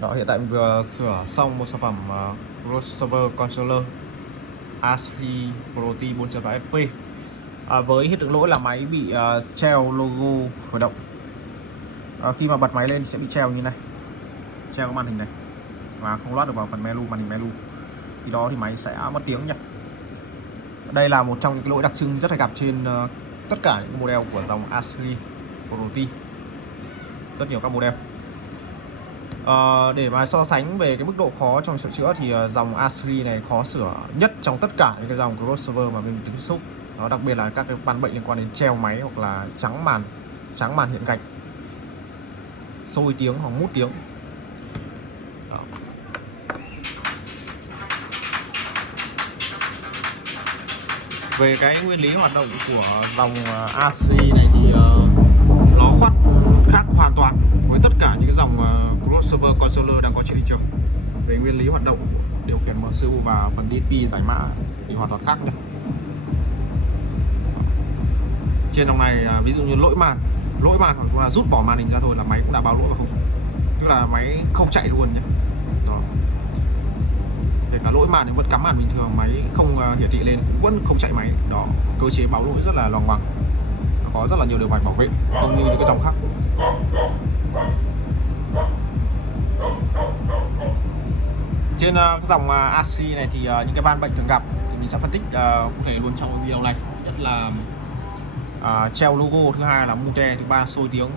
Đó, hiện tại mình vừa sửa xong một sản phẩm crossover controller ASRi Pro-T 4.8 FP với hiện tượng lỗi là máy bị treo logo khởi động. Khi mà bật máy lên thì sẽ bị treo như này, treo cái màn hình này và không loát được vào phần menu, màn hình menu. Khi đó thì máy sẽ mất tiếng nhỉ. Đây là một trong những cái lỗi đặc trưng rất hay gặp trên tất cả những model của dòng ASRi Pro-T, rất nhiều các model. Để mà so sánh về cái mức độ khó trong sửa chữa thì dòng ASRi này khó sửa nhất trong tất cả những cái dòng crossover mà mình tiếp xúc. Nó đặc biệt là các cái căn bệnh liên quan đến treo máy hoặc là trắng màn hiện gạch, sôi tiếng hoặc mút tiếng. Đó. Về cái nguyên lý hoạt động của dòng ASRi này thì nó khác hoàn toàn với tất cả những cái dòng crossover controller đang có trên thị trường. Về nguyên lý hoạt động, điều khiển MCU và phần DSP giải mã thì hoàn toàn khác nhé. Trên dòng này ví dụ như lỗi màn hoặc là rút bỏ màn hình ra thôi là máy cũng đã báo lỗi và không, tức là máy không chạy luôn nhé. Đó. Kể cả lỗi màn thì vẫn cắm màn bình thường, máy không hiển thị lên cũng vẫn không chạy máy. Đó, cơ chế báo lỗi rất là loằng ngoằng, nó có rất là nhiều điều khoản bảo vệ, không như những cái dòng khác. Trên cái dòng ASRi này thì những cái van bệnh thường gặp thì mình sẽ phân tích cụ thể luôn trong video này. Nhất là treo logo, thứ hai là mute, thứ ba sôi tiếng,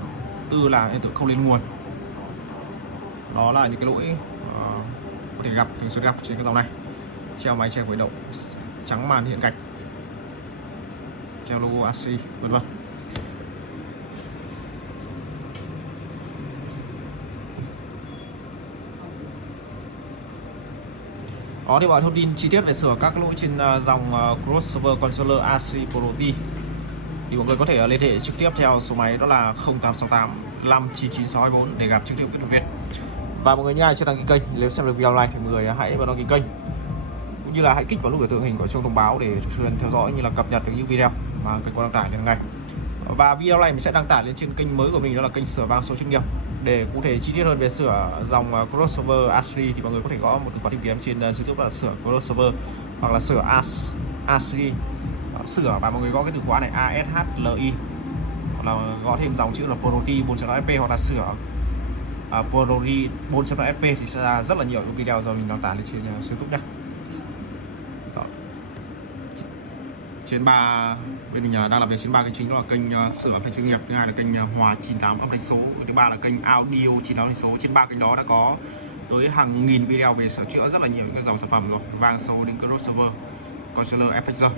tư là hiện tượng không lên nguồn. Đó là những cái lỗi có thể gặp, thường xuyên gặp trên cái dòng này. Treo máy, treo khởi động, trắng màn hiện gạch, treo logo ASRi, vân vân. Đó thì mọi thông tin chi tiết về sửa các lỗi trên dòng crossover controller ASRi Pro-T thì mọi người có thể liên hệ trực tiếp theo số máy đó là 0868 599 624 để gặp trực tiếp kỹ thuật viên. Và mọi người nhớ ai chưa đăng ký kênh, nếu xem được video này thì mọi người hãy vào đăng ký kênh, cũng như là hãy kích vào nút biểu tượng hình của chuông thông báo để thường xuyên theo dõi như là cập nhật được những video mà kênh có đăng tải trên ngày. Và video này mình sẽ đăng tải lên trên kênh mới của mình, đó là kênh sửa vang số chuyên nghiệp. Để cụ thể chi tiết hơn về sửa dòng crossover ASRi thì mọi người có thể gõ một từ khóa tìm kiếm trên YouTube là sửa crossover hoặc là sửa ASRi sửa, và mọi người gõ cái từ khóa này ASHLI, hoặc là gõ thêm dòng chữ là Pro-T 4.8 FP hoặc là sửa Pro-T 4.8 FP thì sẽ ra rất là nhiều những video do mình đăng tải lên trên YouTube nhé. Đó. Trên bên mình đang làm việc trên ba kênh chính, đó là kênh sửa phanh chuyên nghiệp, thứ hai là kênh Hòa 98 âm thanh số, thứ ba là kênh Audio 98 âm thanh số. Trên ba kênh đó đã có tới hàng nghìn video về sửa chữa rất là nhiều những cái dòng sản phẩm rồi, vang số đến crossover, controller, FX.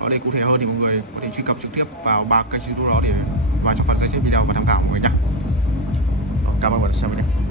Ở đây cụ thể hơn thì mọi người có thể truy cập trực tiếp vào ba kênh YouTube đó để vào trong phần giải thích video và tham khảo mọi người nhé. Cảm ơn mọi người xem video.